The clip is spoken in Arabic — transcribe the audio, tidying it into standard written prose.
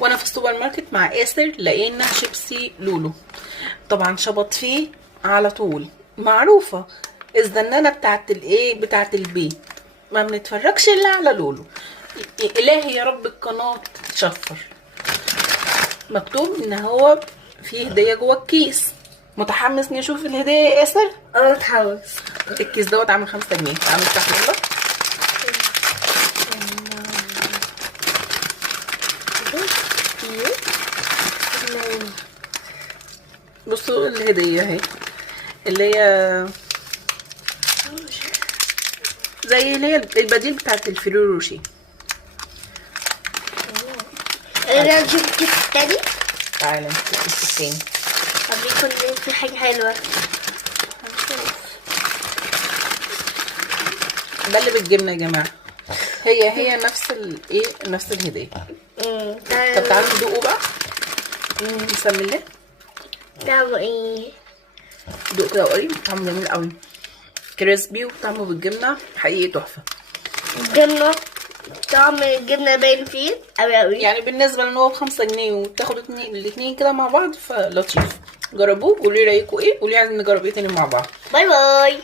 وانا في السوبر ماركت مع ياسر لقينا شيبسي لولو، طبعا شبط فيه على طول. معروفه الزنانه بتاعت الايه بتاعت البيت، ما بنتفرجش الا على لولو. الهي يا رب القناه تتشفر. مكتوب ان هو فيه هديه جوه الكيس. متحمس نشوف الهديه يا ياسر؟ متحمس. الكيس دوت عامل 5 جنيه. عامل تحت يلا. بصوا الهديه اهي، اللي هي زي اللي هي البديل بتاعت الفيرو روشي. انا نشوف الكيس التاني. تعالى نشوف الكيس التاني. طب يكون في حاجة حلوة. ده اللي بالجبنه يا جماعه. هي نفس الايه نفس الهديه. طب تعالوا ندوقوا بقى. بسم الله. طعمه ايه؟ دوق كده وقري. طعمه جميل قوي، كريسبي وطعمه بالجبنه حقيقي تحفه. الجبنة، طعم الجبنة باين فيه اوي اوي. يعني بالنسبه لان هو ب5 جنيه وتاخدوا الاتنين كده مع بعض فلطيف. جربوه قولوا لي رايكم ايه، قولوا لي عايزين نجرب ايه تاني مع بعض. باي باي.